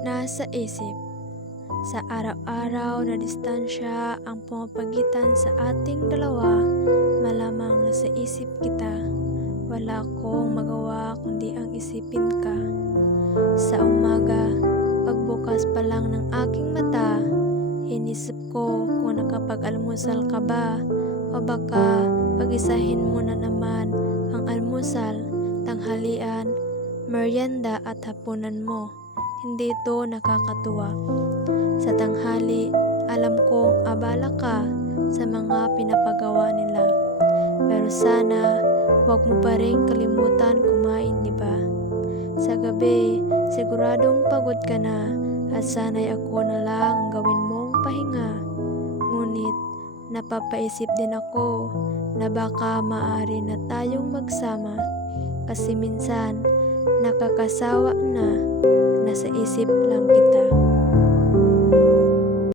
Nasa isip. Sa araw-araw na distansya ang pumapagitan sa ating dalawa, malamang nasa isip kita. Wala akong magawa kundi ang isipin ka. Sa umaga, pagbukas pa lang ng aking mata, inisip ko kung nakapag-almusal ka ba o baka pag-isahin mo na naman ang almusal, tanghalian, merienda at hapunan mo. Hindi ito nakakatuwa. Sa tanghali, alam kong abala ka sa mga pinapagawa nila. Pero sana, huwag mo pa rin kalimutan kumain, di ba? Sa gabi, siguradong pagod ka na at sana'y ako na lang ang gawin mong pahinga. Ngunit, napapaisip din ako na baka maaari na tayong magsama kasi minsan nakakasawa na nasa isip lang kita.